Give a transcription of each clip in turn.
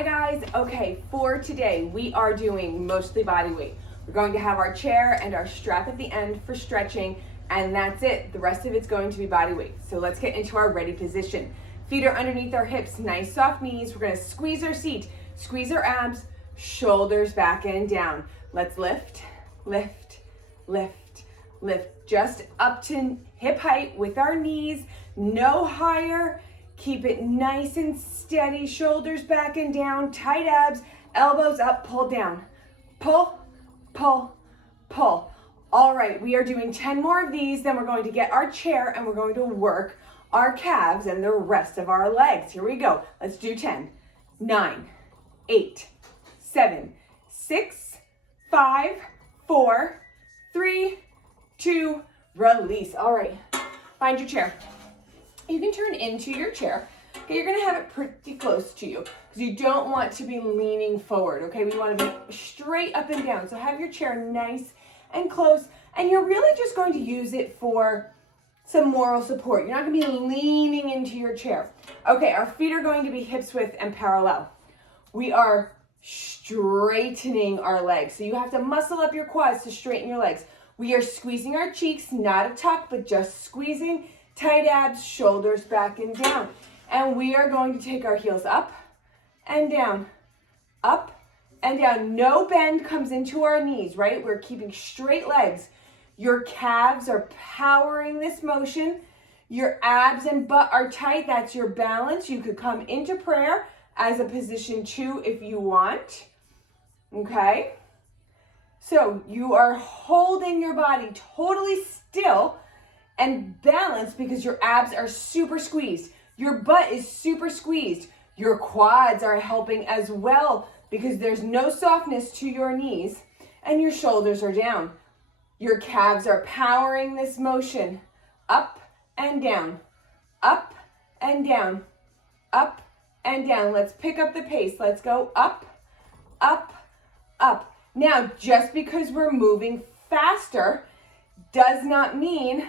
Hi guys, okay, for today we are doing mostly body weight. We're going to have our chair and our strap at the end for stretching, and that's it. The rest of it's going to be body weight. So let's get into our ready position. Feet are underneath our hips, nice soft knees. We're gonna squeeze our seat, squeeze our abs, shoulders back and down. Let's lift, lift, lift, lift. Just up to hip height with our knees, no higher. Keep it nice and steady, shoulders back and down, tight abs, elbows up, pull down. Pull, pull, pull. All right, we are doing 10 more of these, then we're going to get our chair and we're going to work our calves and the rest of our legs. Here we go. Let's do 10, 9, 8, 7, 6, 5, 4, 3, 2, release. All right, find your chair. You can turn into your chair. Okay, you're gonna have it pretty close to you because you don't want to be leaning forward, okay? We wanna be straight up and down. So have your chair nice and close, and you're really just going to use it for some moral support. You're not gonna be leaning into your chair. Okay, our feet are going to be hips width and parallel. We are straightening our legs. So you have to muscle up your quads to straighten your legs. We are squeezing our cheeks, not a tuck, but just squeezing. Tight abs, shoulders back and down. And we are going to take our heels up and down, up and down. No bend comes into our knees, right? We're keeping straight legs. Your calves are powering this motion. Your abs and butt are tight. That's your balance. You could come into prayer as a position 2 if you want, okay? So you are holding your body totally still and balance because your abs are super squeezed. Your butt is super squeezed. Your quads are helping as well because there's no softness to your knees and your shoulders are down. Your calves are powering this motion up and down, up and down, up and down. Let's pick up the pace. Let's go up, up, up. Now, just because we're moving faster does not mean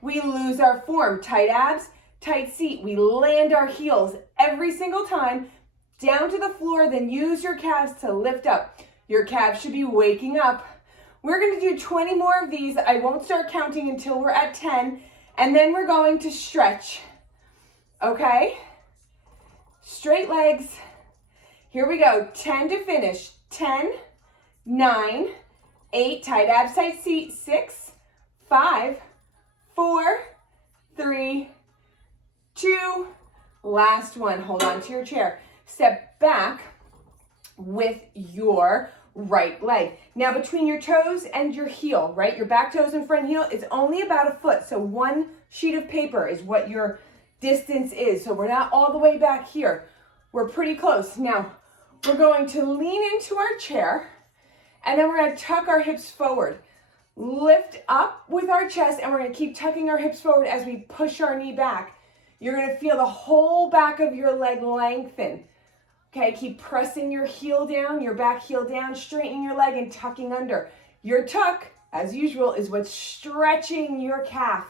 we lose our form. Tight abs, tight seat. We land our heels every single time down to the floor, then use your calves to lift up. Your calves should be waking up. We're gonna do 20 more of these. I won't start counting until we're at 10, and then we're going to stretch, okay? Straight legs. Here we go, 10 to finish. 10, 9, 8, tight abs, tight seat, 6, 5, 4, 3, 2, last one. Hold on to your chair. Step back with your right leg. Now between your toes and your heel, right? Your back toes and front heel is only about a foot. So one sheet of paper is what your distance is. So we're not all the way back here. We're pretty close. Now we're going to lean into our chair and then we're going to tuck our hips forward. Lift up with our chest and we're gonna keep tucking our hips forward as we push our knee back. You're gonna feel the whole back of your leg lengthen. Okay, keep pressing your heel down, your back heel down, straightening your leg and tucking under. Your tuck, as usual, is what's stretching your calf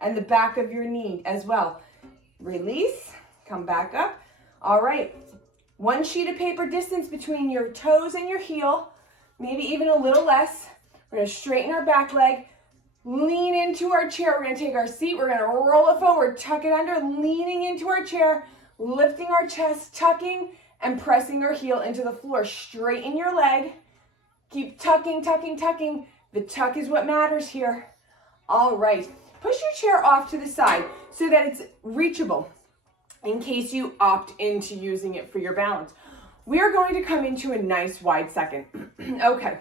and the back of your knee as well. Release, come back up. All right, one sheet of paper distance between your toes and your heel, maybe even a little less. We're gonna straighten our back leg, lean into our chair. We're gonna take our seat, we're gonna roll it forward, tuck it under, leaning into our chair, lifting our chest, tucking, and pressing our heel into the floor. Straighten your leg, keep tucking, tucking, tucking. The tuck is what matters here. All right, push your chair off to the side so that it's reachable in case you opt into using it for your balance. We are going to come into a nice wide second. Okay.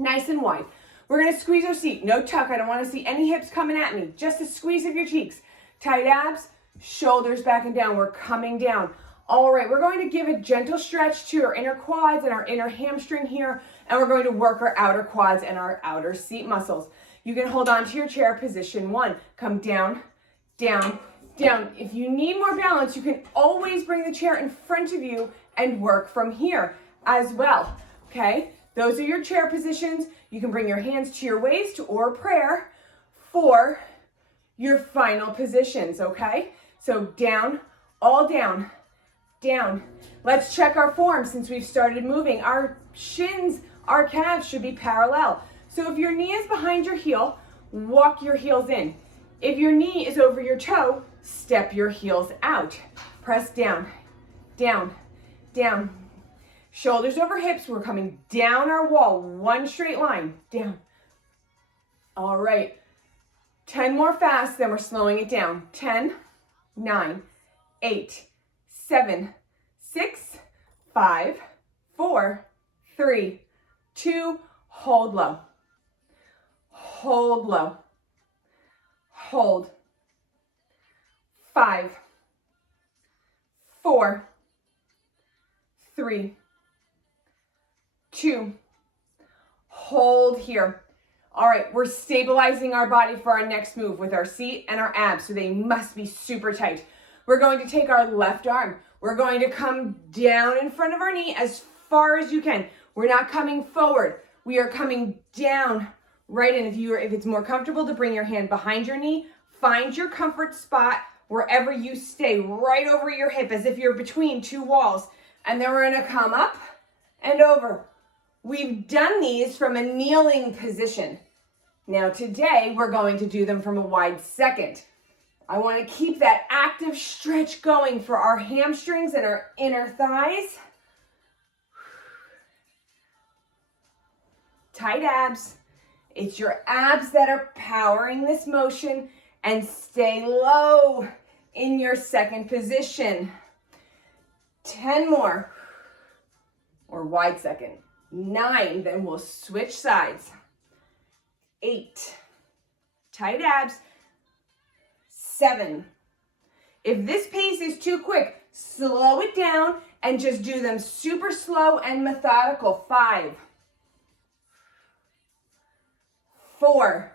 Nice and wide. We're gonna squeeze our seat. No tuck. I don't wanna see any hips coming at me. Just a squeeze of your cheeks. Tight abs, shoulders back and down. We're coming down. All right, we're going to give a gentle stretch to our inner quads and our inner hamstring here, and we're going to work our outer quads and our outer seat muscles. You can hold on to your chair, position 1. Come down, down, down. If you need more balance, you can always bring the chair in front of you and work from here as well, okay? Those are your chair positions. You can bring your hands to your waist or prayer for your final positions, okay? So down, all down, down. Let's check our form since we've started moving. Our shins, our calves should be parallel. So if your knee is behind your heel, walk your heels in. If your knee is over your toe, step your heels out. Press down, down, down. Shoulders over hips. We're coming down our wall. One straight line. Down. All right. 10 more fast, then we're slowing it down. 10, 9, 8, 7, 6, 5, 4, 3, 2, hold low. Hold low. Hold. 5, 4, 3, 2, hold here. All right, we're stabilizing our body for our next move with our seat and our abs, so they must be super tight. We're going to take our left arm. We're going to come down in front of our knee as far as you can. We're not coming forward. We are coming down right in. If it's more comfortable to bring your hand behind your knee, find your comfort spot wherever you stay, right over your hip as if you're between two walls. And then we're going to come up and over. We've done these from a kneeling position. Now today, we're going to do them from a wide second. I want to keep that active stretch going for our hamstrings and our inner thighs. Tight abs. It's your abs that are powering this motion, and stay low in your second position. 10 more, or wide second. 9, then we'll switch sides. 8, tight abs. 7. If this pace is too quick, slow it down and just do them super slow and methodical. 5, 4.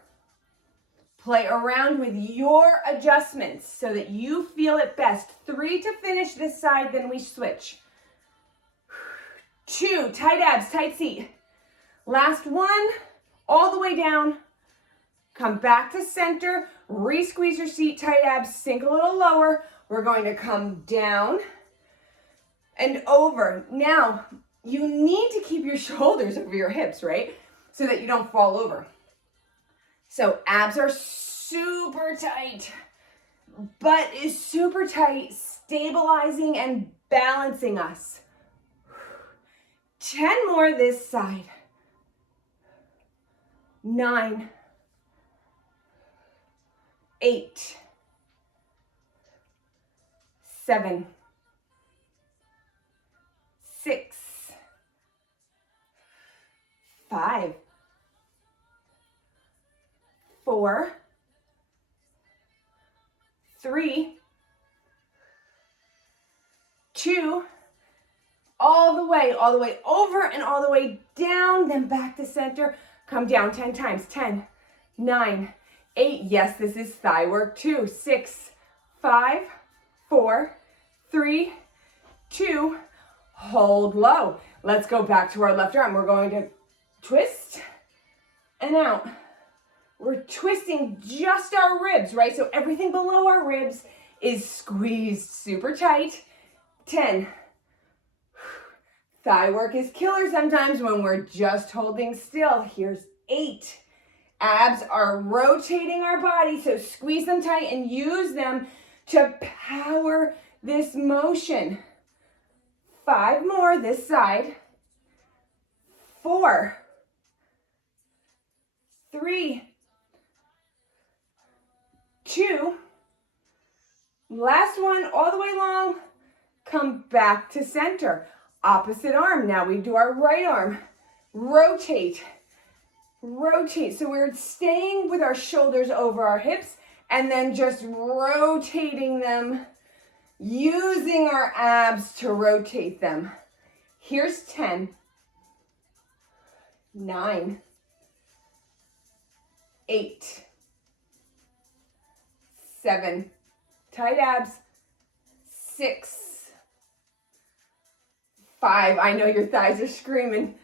Play around with your adjustments so that you feel it best. 3 to finish this side, then we switch. 2, tight abs, tight seat. Last one, all the way down. Come back to center, re-squeeze your seat, tight abs, sink a little lower. We're going to come down and over. Now, you need to keep your shoulders over your hips, right? So that you don't fall over. So abs are super tight. Butt is super tight, stabilizing and balancing us. 10 more this side. 9, 8, 7, 6, 5, 4, 3, 2, all the way over and all the way down, then back to center. Come down 10 times. 10, 9, 8. Yes, this is thigh work too. 6, 5, 4, 3, 2. Hold low. Let's go back to our left arm. We're going to twist and out. We're twisting just our ribs, right? So everything below our ribs is squeezed super tight. 10. Thigh work is killer sometimes when we're just holding still. Here's 8. Abs are rotating our body, so squeeze them tight and use them to power this motion. 5 more this side. 4, 3, 2. Last one, all the way long. Come back to center. Opposite arm. Now we do our right arm. Rotate. Rotate. So we're staying with our shoulders over our hips and then just rotating them, using our abs to rotate them. Here's 10, 9, 8, 7, tight abs, 6, 5, I know your thighs are screaming.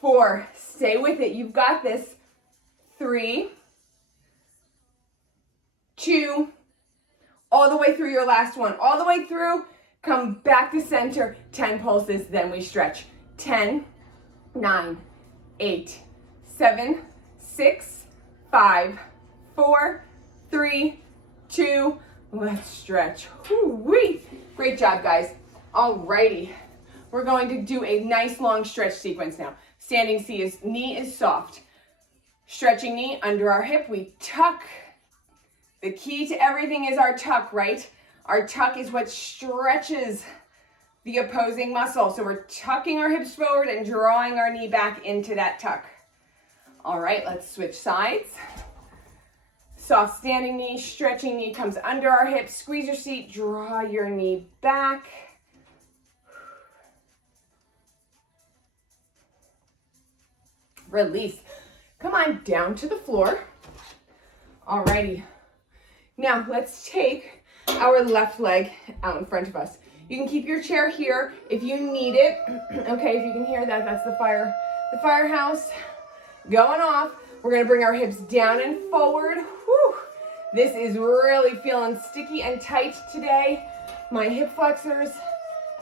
4, stay with it, you've got this. 3, 2, all the way through your last one. All the way through, Come back to center, 10 pulses, then we stretch. 10, 9, 8, 7, 6, 5, 4, 3, 2, let's stretch. Woo-wee. Great job, guys. Alrighty, we're going to do a nice long stretch sequence now. Standing C knee is soft. Stretching knee under our hip, we tuck. The key to everything is our tuck, right? Our tuck is what stretches the opposing muscle. So we're tucking our hips forward and drawing our knee back into that tuck. All right, let's switch sides. Soft standing knee, stretching knee comes under our hips. Squeeze your seat, draw your knee back. Release. Come on down to the floor. All righty. Now let's take our left leg out in front of us. You can keep your chair here if you need it. Okay, if you can hear that, that's the firehouse going off. We're gonna bring our hips down and forward. Whew. This is really feeling sticky and tight today. My hip flexors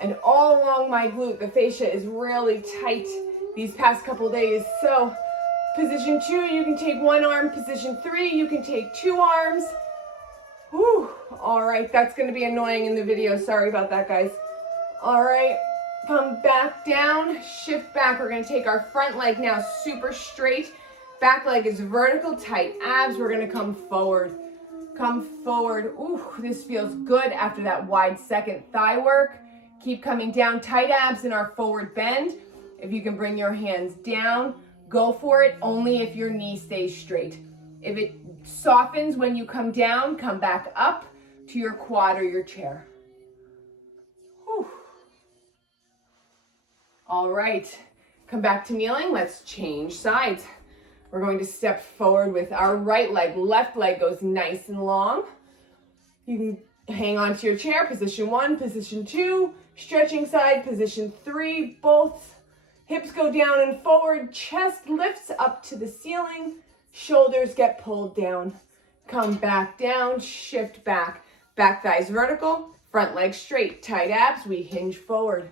and all along my glute, the fascia is really tight these past couple days. So position 2, you can take one arm. Position 3, you can take 2 arms. Whew. All right, that's gonna be annoying in the video. Sorry about that, guys. All right, come back down, shift back. We're gonna take our front leg now super straight. Back leg is vertical, tight abs. We're gonna come forward. Come forward. Ooh, this feels good after that wide second thigh work. Keep coming down, tight abs in our forward bend. If you can bring your hands down, go for it, only if your knee stays straight. If it softens when you come down, come back up to your quad or your chair. Whew. All right, come back to kneeling. Let's change sides. We're going to step forward with our right leg. Left leg goes nice and long. You can hang on to your chair. Position 1, position 2, stretching side, position 3, both hips go down and forward, chest lifts up to the ceiling, shoulders get pulled down. Come back down, shift back. Back thighs vertical, front leg straight, tight abs, we hinge forward.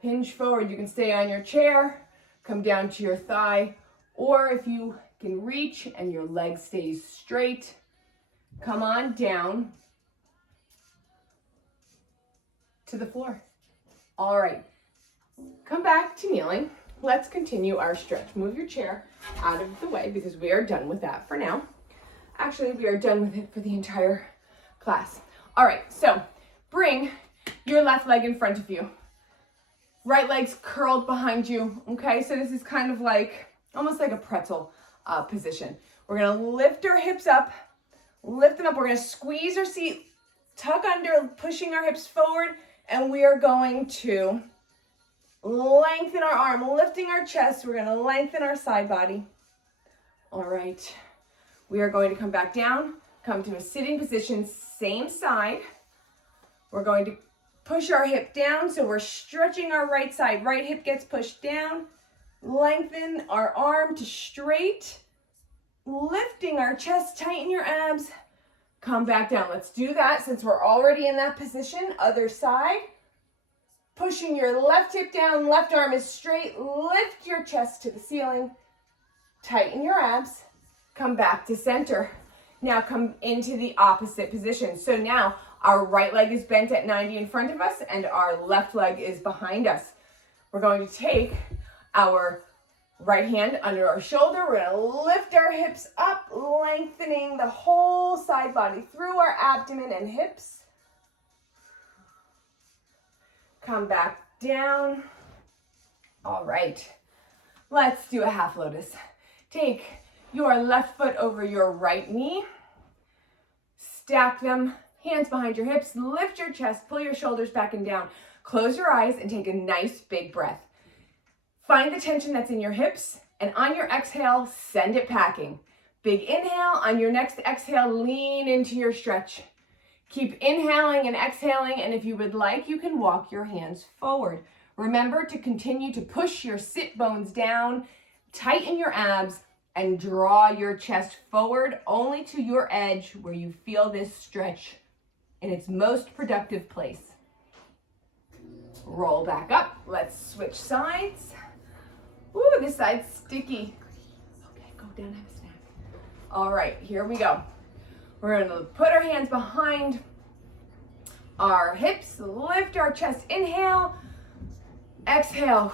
Hinge forward, you can stay on your chair, come down to your thigh, or if you can reach and your leg stays straight, come on down to the floor. All right, come back to kneeling. Let's continue our stretch. Move your chair out of the way because we are done with that for now. Actually, we are done with it for the entire class. All right, so bring your left leg in front of you. Right leg's curled behind you, okay? So this is kind of like, almost like a pretzel position. We're gonna lift our hips up, lift them up. We're gonna squeeze our seat, tuck under, pushing our hips forward, and we are going to lengthen our arm, lifting our chest. We're gonna lengthen our side body. All right, we are going to come back down, come to a sitting position, same side. We're going to push our hip down, so we're stretching our right side. Right hip gets pushed down. Lengthen our arm to straight. Lifting our chest, tighten your abs. Come back down. Let's do that since we're already in that position. Other side. Pushing your left hip down, left arm is straight. Lift your chest to the ceiling. Tighten your abs. Come back to center. Now come into the opposite position. So now our right leg is bent at 90 in front of us and our left leg is behind us. We're going to take our right hand under our shoulder. We're going to lift our hips up, lengthening the whole side body through our abdomen and hips. Come back down. All right, let's do a half lotus. Take your left foot over your right knee. Stack them, hands behind your hips. Lift your chest, pull your shoulders back and down. Close your eyes and take a nice big breath. Find the tension that's in your hips, and on your exhale, send it packing. Big inhale. On your next exhale, lean into your stretch. Keep inhaling and exhaling, and if you would like, you can walk your hands forward. Remember to continue to push your sit bones down, tighten your abs, and draw your chest forward only to your edge where you feel this stretch in its most productive place. Roll back up. Let's switch sides. Ooh, this side's sticky. Okay, go down, have a snack. All right, here we go. We're gonna put our hands behind our hips, lift our chest, inhale, exhale.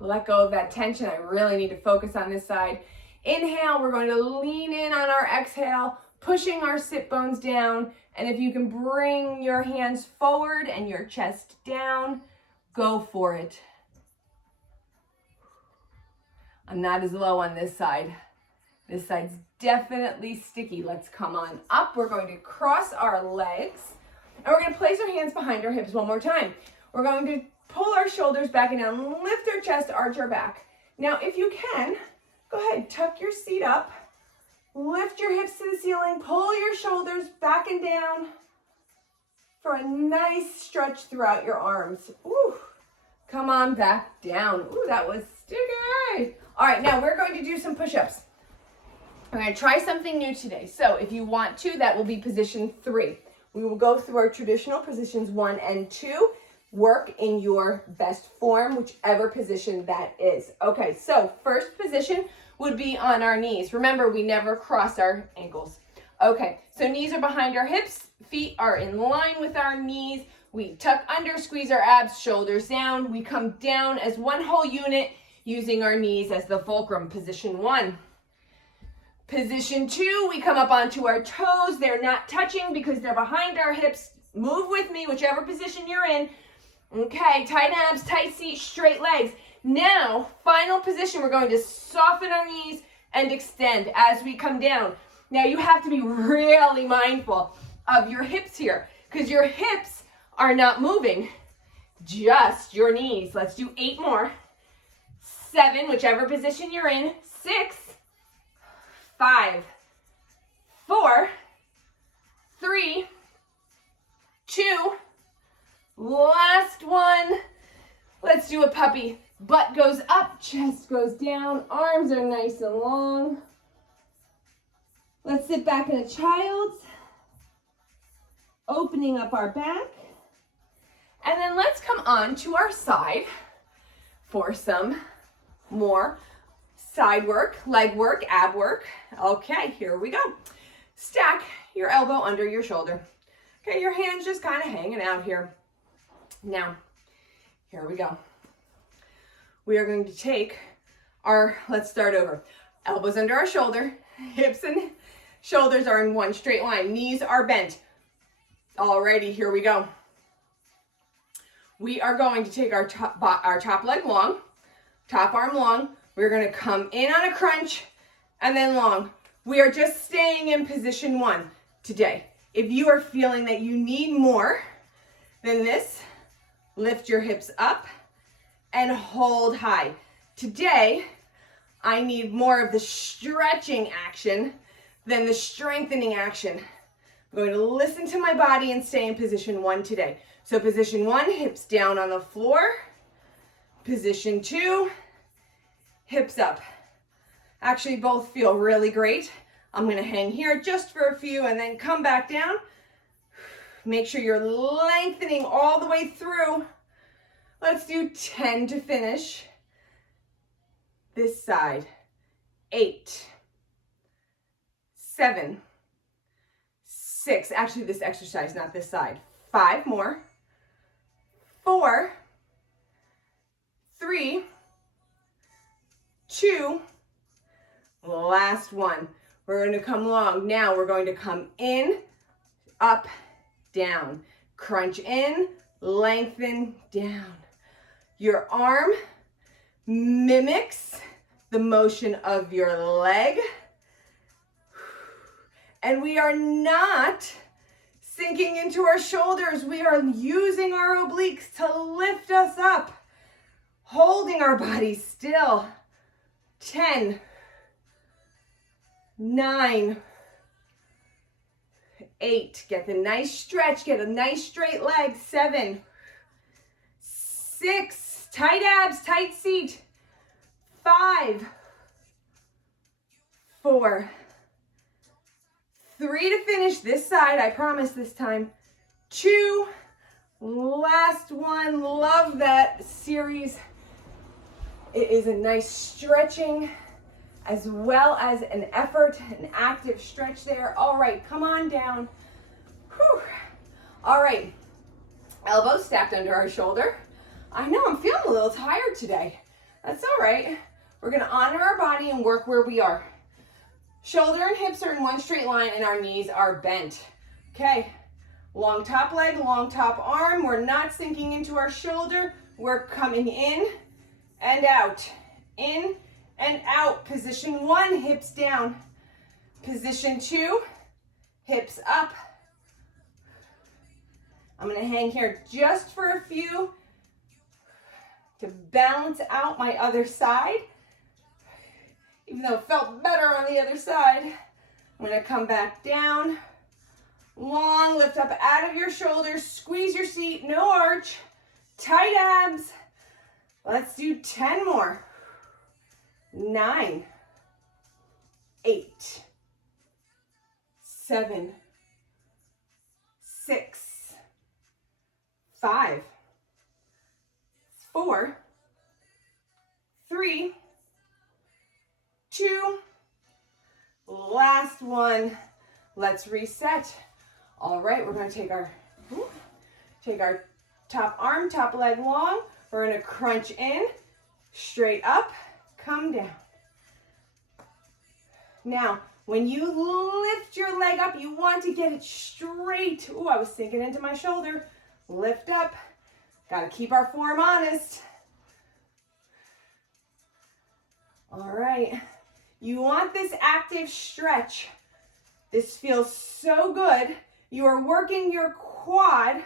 Let go of that tension. I really need to focus on this side. Inhale, we're going to lean in on our exhale, pushing our sit bones down. And if you can bring your hands forward and your chest down, go for it. I'm not as low on this side. This side's definitely sticky. Let's come on up. We're going to cross our legs and we're going to place our hands behind our hips one more time. We're going to pull our shoulders back and down, lift our chest, arch our back. Now, if you can, go ahead, tuck your seat up, lift your hips to the ceiling, pull your shoulders back and down for a nice stretch throughout your arms. Ooh, come on back down. Ooh, that was sticky. All right, now we're going to do some push-ups. We're going to try something new today. So if you want to, that will be position 3. We will go through our traditional positions 1 and 2. Work in your best form, whichever position that is. Okay, so first position would be on our knees. Remember, we never cross our ankles. Okay, so knees are behind our hips, feet are in line with our knees. We tuck under, squeeze our abs, shoulders down. We come down as one whole unit using our knees as the fulcrum. Position 1. Position 2, we come up onto our toes. They're not touching because they're behind our hips. Move with me, whichever position you're in. Okay, tight abs, tight seat, straight legs. Now, final position, we're going to soften our knees and extend as we come down. Now, you have to be really mindful of your hips here because your hips are not moving, just your knees. Let's do 8 more. 7, whichever position you're in. 6, 5, 4, 3, 2, last one. Let's do a puppy. Butt goes up, chest goes down, arms are nice and long. Let's sit back in a child's, opening up our back. And then let's come on to our side for some more side work, leg work, ab work. Okay, here we go. Stack your elbow under your shoulder. Okay, your hands just kind of hanging out here. Now, here we go. We are going to take our, let's start over. Elbows under our shoulder, hips and shoulders are in one straight line. Knees are bent. Alrighty, here we go. We are going to take our top leg long, top arm long. We're going to come in on a crunch and then long. We are just staying in position 1 today. If you are feeling that you need more than this, lift your hips up and hold high. Today, I need more of the stretching action than the strengthening action. I'm going to listen to my body and stay in position 1 today. So position 1, hips down on the floor. Position 2, hips up. Actually, both feel really great. I'm going to hang here just for a few and then come back down. Make sure you're lengthening all the way through. Let's do 10 to finish. This side. 8, 7, 6. Actually, this exercise, not this side. 5 more. 4, 3, 2, last one. We're going to come long. Now we're going to come in, up, down. Crunch in, lengthen, down. Your arm mimics the motion of your leg. And we are not sinking into our shoulders. We are using our obliques to lift us up, holding our body still. 10, 9, 8. Get the nice stretch. Get a nice straight leg. 7, 6. Tight abs, tight seat. 5, 4, 3 to finish this side. I promise this time. 2, last last one. Love that series. It is a nice stretching as well as an effort, an active stretch there. All right, come on down. Whew. All right, elbows stacked under our shoulder. I know I'm feeling a little tired today. That's all right. We're gonna honor our body and work where we are. Shoulder and hips are in one straight line and our knees are bent. Okay, long top leg, long top arm. We're not sinking into our shoulder. We're coming in and out, in and out. Position 1, hips down. Position 2, hips up. I'm gonna hang here just for a few to balance out my other side. Even though it felt better on the other side, I'm gonna come back down. Long, lift up out of your shoulders, squeeze your seat, no arch, tight abs. Let's do 10 more. 9, 8, 7, 6, 5, 4, 3, 2, last one. Let's reset. All right, we're gonna take our top arm, top leg long. We're gonna crunch in, straight up, come down. Now, when you lift your leg up, you want to get it straight. Ooh, I was sinking into my shoulder. Lift up. Gotta keep our form honest. All right. You want this active stretch. This feels so good. You are working your quad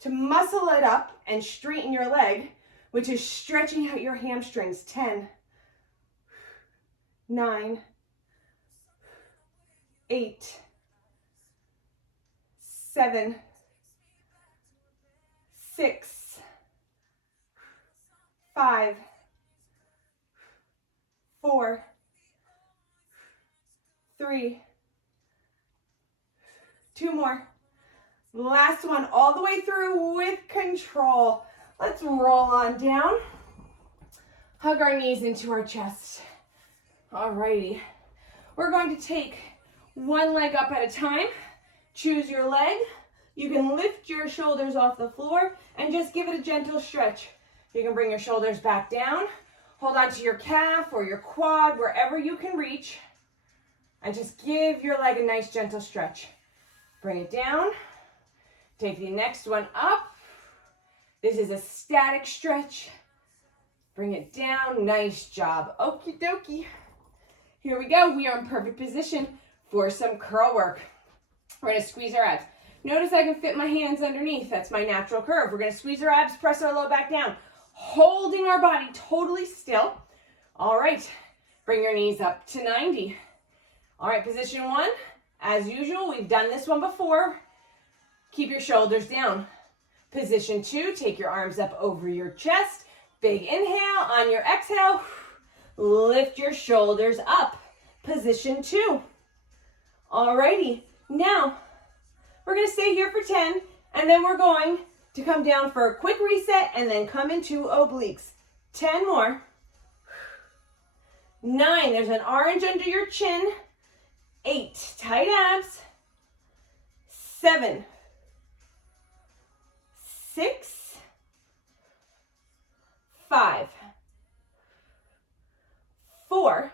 to muscle it up and straighten your leg, which is stretching out your hamstrings. 10, 9, 8, 7, 6, 5, 4, 3, 2 more. Last one, all the way through with control. Let's roll on down. Hug our knees into our chest. Alrighty. We're going to take one leg up at a time. Choose your leg. You can lift your shoulders off the floor and just give it a gentle stretch. You can bring your shoulders back down. Hold on to your calf or your quad, wherever you can reach. And just give your leg a nice gentle stretch. Bring it down. Take the next one up. This is a static stretch. Bring it down. Nice job. Okie dokie. Here we go. We are in perfect position for some curl work. We're going to squeeze our abs. Notice I can fit my hands underneath. That's my natural curve. We're going to squeeze our abs, press our low back down, holding our body totally still. All right. Bring your knees up to 90. All right, position 1. As usual, we've done this one before. Keep your shoulders down. Position 2, take your arms up over your chest. Big inhale. On your exhale, lift your shoulders up. Position 2. Alrighty, now we're gonna stay here for 10, and then we're going to come down for a quick reset and then come into obliques. 10 more. 9, there's an orange under your chin. 8, tight abs. 7, 6, 5, 4,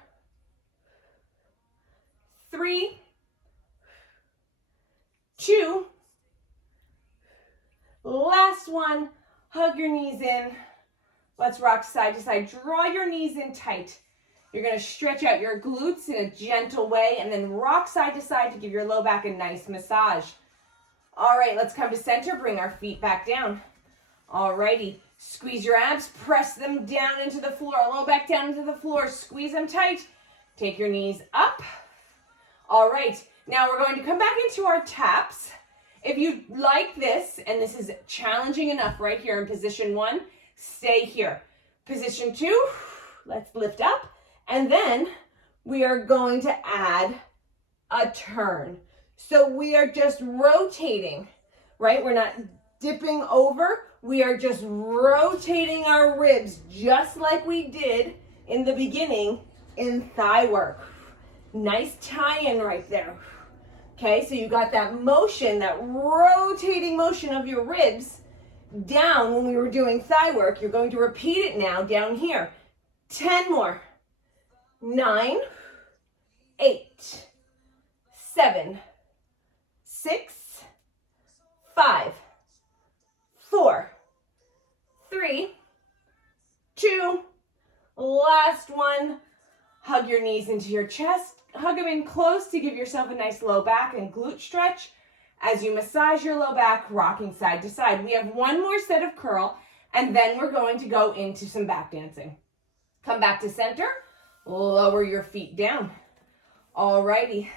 3, 2, last one. Hug your knees in. Let's rock side to side. Draw your knees in tight. You're going to stretch out your glutes in a gentle way and then rock side to side to give your low back a nice massage. All right, let's come to center. Bring our feet back down. All righty. Squeeze your abs. Press them down into the floor. Low back down into the floor. Squeeze them tight. Take your knees up. All right. Now we're going to come back into our taps. If you like this, and this is challenging enough right here in position 1, stay here. Position 2, let's lift up. And then we are going to add a turn. So we are just rotating, right? We're not dipping over. We are just rotating our ribs just like we did in the beginning in thigh work. Nice tie-in right there. Okay, so you got that motion, that rotating motion of your ribs down when we were doing thigh work. You're going to repeat it now down here. 10 more. 9, 8, 7, 6, 5, 4, 3, 2, last one. Hug your knees into your chest. Hug them in close to give yourself a nice low back and glute stretch as you massage your low back, rocking side to side. We have one more set of curl, and then we're going to go into some back dancing. Come back to center, lower your feet down. Alrighty,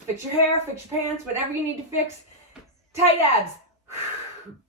fix your hair, fix your pants, whatever you need to fix. Tight abs.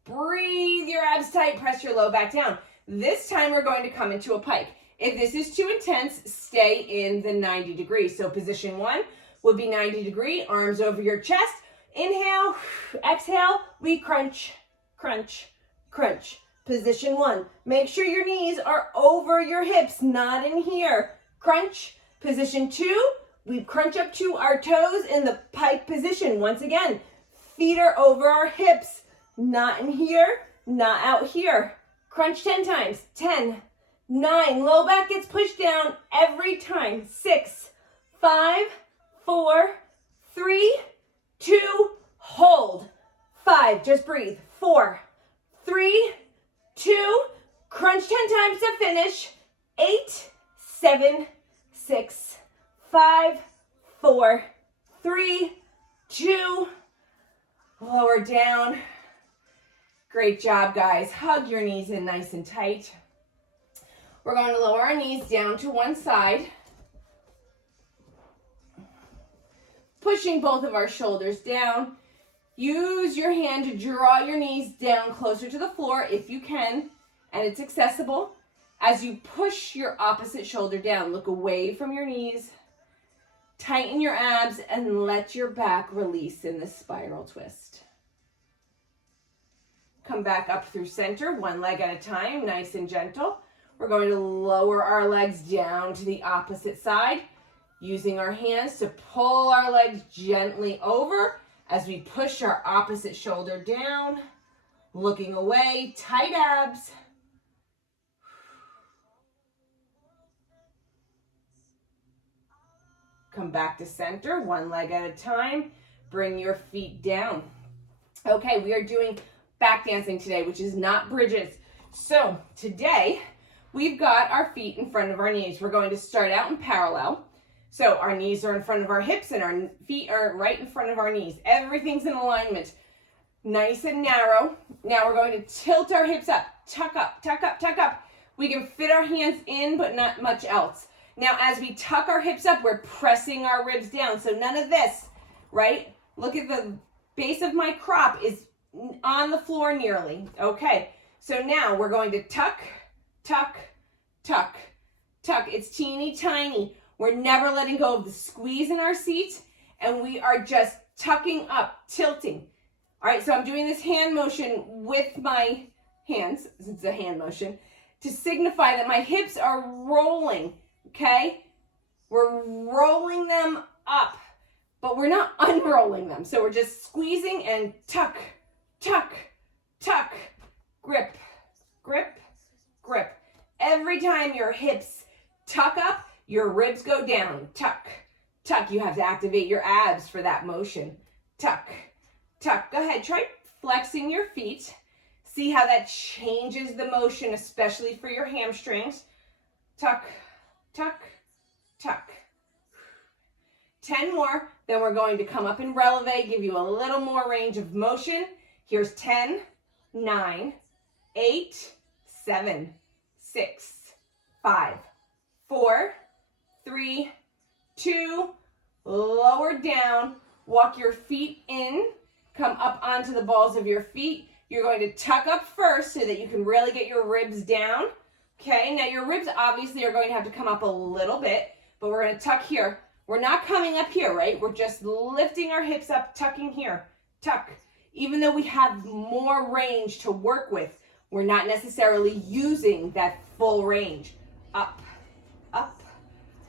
Breathe your abs tight, press your low back down. This time we're going to come into a pike. If this is too intense, stay in the 90 degrees. So position 1 would be 90 degree, arms over your chest. Inhale, exhale, we crunch, crunch, crunch. Position 1, make sure your knees are over your hips, not in here. Crunch. Position 2, we crunch up to our toes in the pike position. Once again, feet are over our hips, not in here, not out here. Crunch 10 times. 10, 9, low back gets pushed down every time. 6, 5, 4, 3, 2, hold. 5, just breathe. 4, 3, 2, crunch 10 times to finish. 8, 7, 6, 5, 4, 3, 2, lower down. Great job, guys. Hug your knees in nice and tight. We're going to lower our knees down to one side. Pushing both of our shoulders down. Use your hand to draw your knees down closer to the floor if you can, and it's accessible. As you push your opposite shoulder down, look away from your knees. Tighten your abs and let your back release in this spiral twist. Come back up through center, one leg at a time, nice and gentle. We're going to lower our legs down to the opposite side, using our hands to pull our legs gently over as we push our opposite shoulder down, looking away, tight abs. Come back to center, one leg at a time. Bring your feet down. Okay, we are doing back dancing today, which is not bridges. So today, we've got our feet in front of our knees. We're going to start out in parallel. So our knees are in front of our hips and our feet are right in front of our knees. Everything's in alignment. Nice and narrow. Now we're going to tilt our hips up. Tuck up, tuck up, tuck up. We can fit our hands in, but not much else. Now as we tuck our hips up, we're pressing our ribs down. So none of this, right? Look at the base of my crop is on the floor nearly. Okay, so now we're going to tuck, tuck, tuck, tuck. It's teeny tiny. We're never letting go of the squeeze in our seat, and we are just tucking up, tilting. All right, so I'm doing this hand motion with my hands, since it's a hand motion, to signify that my hips are rolling, okay? We're rolling them up, but we're not unrolling them. So we're just squeezing and tuck, tuck, tuck, grip, grip, grip. Every time your hips tuck up, your ribs go down. Tuck, tuck. You have to activate your abs for that motion. Tuck, tuck. Go ahead. Try flexing your feet. See how that changes the motion, especially for your hamstrings. Tuck, tuck, tuck. 10 more. Then we're going to come up and releve, give you a little more range of motion. Here's 10, 9, 8, 7, 6, 5, 4, 3, 2, lower down, walk your feet in, come up onto the balls of your feet. You're going to tuck up first so that you can really get your ribs down. Okay, now your ribs obviously are going to have to come up a little bit, but we're going to tuck here. We're not coming up here, right? We're just lifting our hips up, tucking here. Tuck. Even though we have more range to work with, we're not necessarily using that full range. Up, up,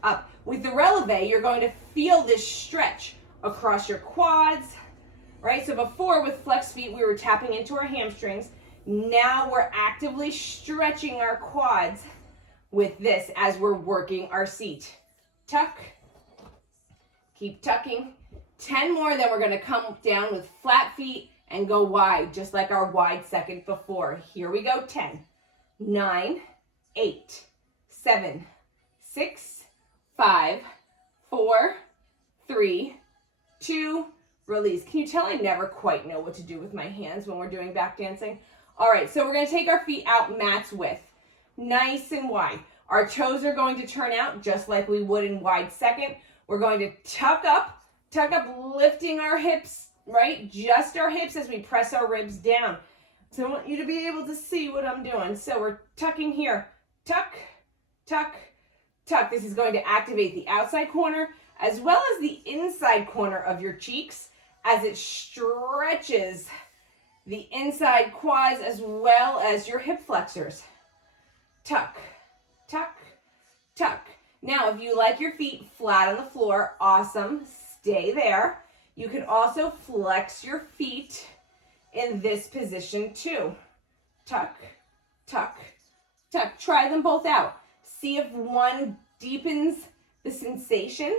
up. With the releve, you're going to feel this stretch across your quads, right? So before with flex feet, we were tapping into our hamstrings. Now we're actively stretching our quads with this as we're working our seat. Tuck, keep tucking. 10 more, then we're gonna come down with flat feet and go wide, just like our wide second before. Here we go, 10, 9, 8, 7, 6, 5, 4, 3, 2, release. Can you tell I never quite know what to do with my hands when we're doing back dancing? All right, so we're gonna take our feet out mat's width, nice and wide. Our toes are going to turn out just like we would in wide second. We're going to tuck up, lifting our hips, right? Just our hips as we press our ribs down. So I want you to be able to see what I'm doing. So we're tucking here, tuck, tuck, tuck. This is going to activate the outside corner as well as the inside corner of your cheeks as it stretches the inside quads as well as your hip flexors. Tuck, tuck, tuck. Now, if you like your feet flat on the floor, awesome, stay there. You can also flex your feet in this position too. Tuck, tuck, tuck. Try them both out. See if one deepens the sensation,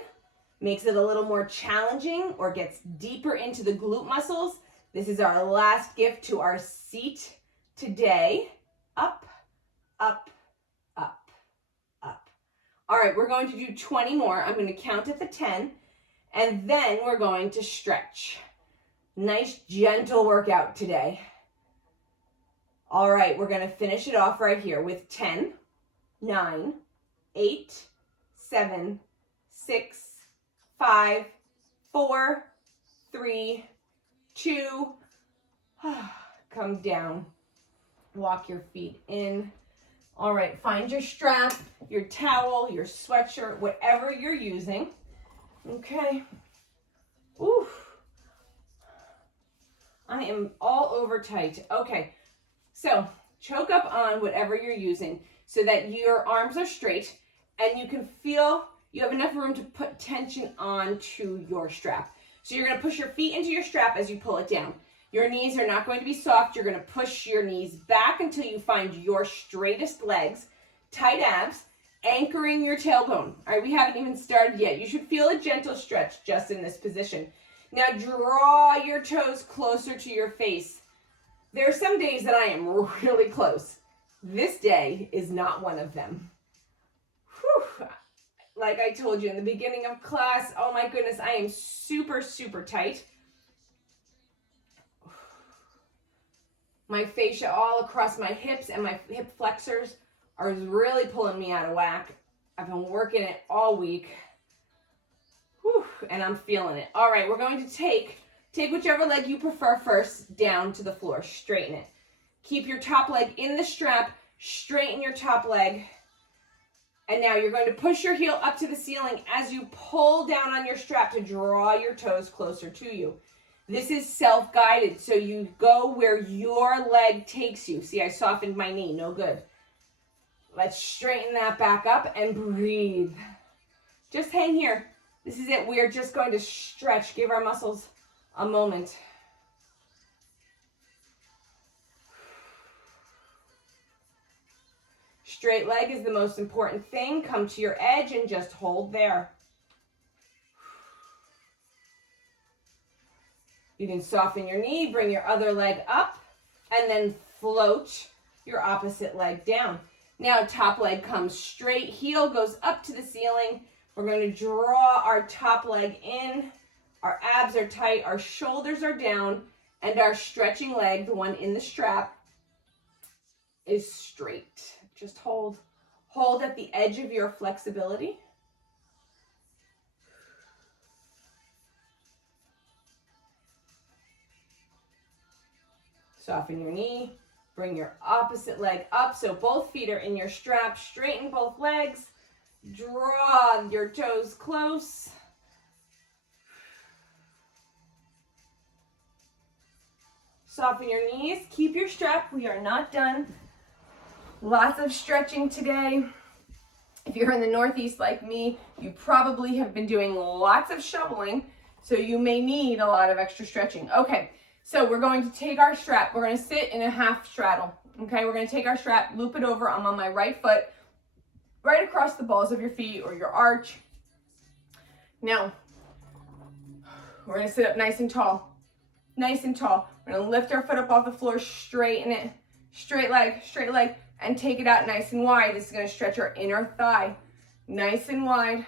makes it a little more challenging, or gets deeper into the glute muscles. This is our last gift to our seat today. Up, up, up, up. All right, we're going to do 20 more. I'm going to count at the 10, and then we're going to stretch. Nice, gentle workout today. All right, we're going to finish it off right here with 10, 9, 8, 7, 6, 5, 4, 3, 2, come down. Walk your feet in. All right, find your strap, your towel, your sweatshirt, whatever you're using. Okay. Oof. I am all over tight. Okay, so choke up on whatever you're using so that your arms are straight and you can feel you have enough room to put tension onto your strap. So you're going to push your feet into your strap as you pull it down. Your knees are not going to be soft. You're going to push your knees back until you find your straightest legs, tight abs, anchoring your tailbone. All right, we haven't even started yet. You should feel a gentle stretch just in this position. Now draw your toes closer to your face. There are some days that I am really close. This day is not one of them. Whew. Like I told you in the beginning of class, oh my goodness, I am super, super tight. My fascia all across my hips and my hip flexors are really pulling me out of whack. I've been working it all week. Whew, and I'm feeling it. All right, we're going to take whichever leg you prefer first down to the floor. Straighten it. Keep your top leg in the strap. Straighten your top leg. And now you're going to push your heel up to the ceiling as you pull down on your strap to draw your toes closer to you. This is self-guided, so you go where your leg takes you. See, I softened my knee. No good. Let's straighten that back up and breathe. Just hang here. This is it. We're just going to stretch. Give our muscles a moment. Straight leg is the most important thing. Come to your edge and just hold there. You can soften your knee, bring your other leg up, and then float your opposite leg down. Now top leg comes straight, heel goes up to the ceiling. We're going to draw our top leg in. Our abs are tight, our shoulders are down, and our stretching leg, the one in the strap, is straight. Just hold. Hold at the edge of your flexibility. Soften your knee. Bring your opposite leg up so both feet are in your strap. Straighten both legs. Draw your toes close. Soften your knees. Keep your strap. We are not done. Lots of stretching today. If you're in the Northeast like me, you probably have been doing lots of shoveling, so you may need a lot of extra stretching. Okay, so we're going to take our strap. We're going to sit in a half straddle. Okay, we're going to take our strap, loop it over. I'm on my right foot, right across the balls of your feet or your arch. Now, we're going to sit up nice and tall. Nice and tall. We're going to lift our foot up off the floor, straighten it, straight leg, and take it out nice and wide. This is going to stretch our inner thigh. Nice and wide.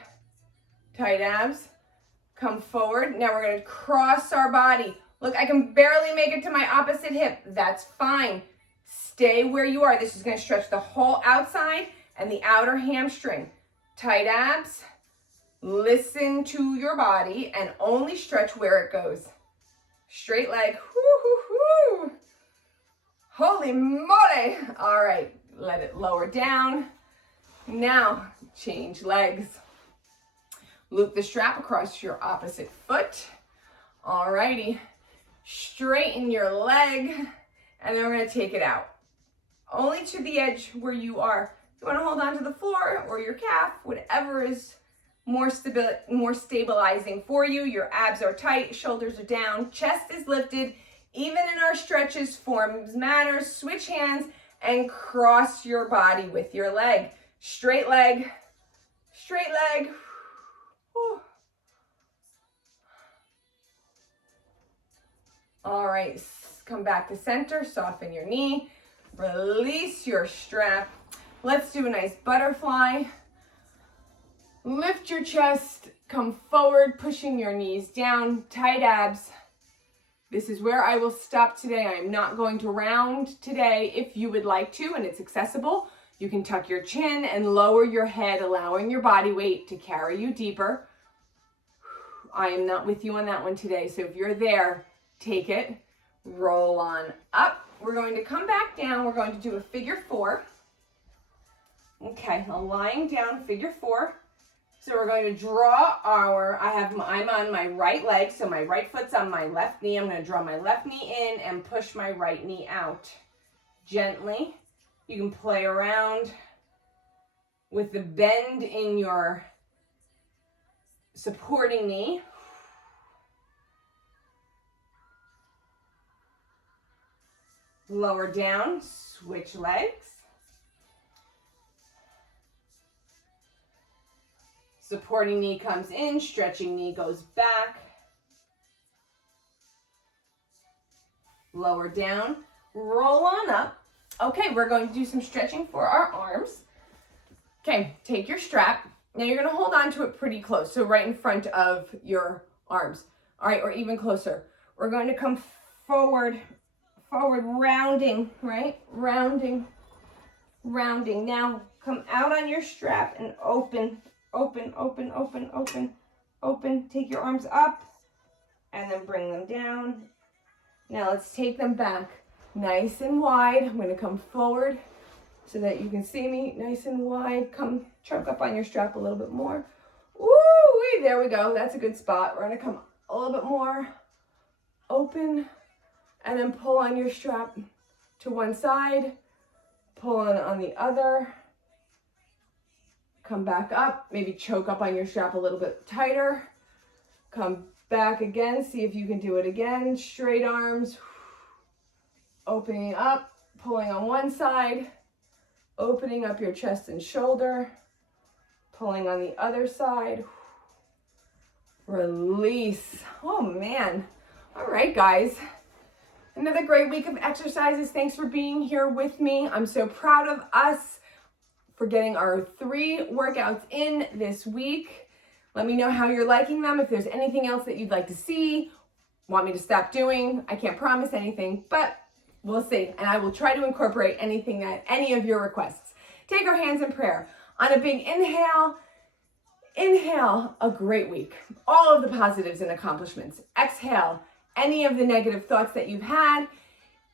Tight abs. Come forward. Now we're going to cross our body. Look, I can barely make it to my opposite hip. That's fine. Stay where you are. This is going to stretch the whole outside and the outer hamstring. Tight abs. Listen to your body and only stretch where it goes. Straight leg. Woo-hoo-hoo. Holy moly. All right, let it lower down. Now, change legs. Loop the strap across your opposite foot. All righty. Straighten your leg, and then we're going to take it out. Only to the edge where you are. You want to hold on to the floor or your calf, whatever is more stabilizing for you. Your abs are tight, shoulders are down, chest is lifted. Even in our stretches, forms matter. Switch hands and cross your body with your leg. Straight leg, straight leg. Whew. All right, come back to center, soften your knee, release your strap. Let's do a nice butterfly. Lift your chest, come forward, pushing your knees down, tight abs. This is where I will stop today. I am not going to round today. If you would like to, and it's accessible, you can tuck your chin and lower your head, allowing your body weight to carry you deeper. I am not with you on that one today, so if you're there, take it. Roll on up. We're going to come back down. We're going to do a figure four. Okay, I'm lying down, figure four. So we're going to draw I'm on my right leg, so my right foot's on my left knee. I'm going to draw my left knee in and push my right knee out. Gently. You can play around with the bend in your supporting knee. Lower down, switch legs. Supporting knee comes in, stretching knee goes back. Lower down, roll on up. Okay, we're going to do some stretching for our arms. Okay, take your strap. Now you're going to hold on to it pretty close, so right in front of your arms. All right, or even closer. We're going to come forward, rounding, right? Rounding. Now come out on your strap and open. Take your arms up and then bring them down. Now let's take them back nice and wide. I'm going to come forward so that you can see me nice and wide. Come choke up on your strap a little bit more. Woo-wee, there we go. That's a good spot. We're going to come a little bit more open and then pull on your strap to one side, pull on the other. Come back up, maybe choke up on your strap a little bit tighter. Come back again, see if you can do it again. Straight arms, opening up, pulling on one side, opening up your chest and shoulder, pulling on the other side. Release. Oh man. All right, guys. Another great week of exercises. Thanks for being here with me. I'm so proud of us for getting our 3 workouts in this week. Let me know how you're liking them. If there's anything else that you'd like to see, want me to stop doing, I can't promise anything, but we'll see. And I will try to incorporate any of your requests. Take our hands in prayer. On a big inhale, a great week. All of the positives and accomplishments. Exhale, any of the negative thoughts that you've had.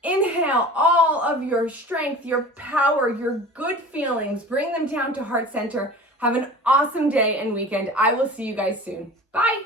Inhale all of your strength, your power, your good feelings. Bring them down to heart center. Have an awesome day and weekend. I will see you guys soon. Bye.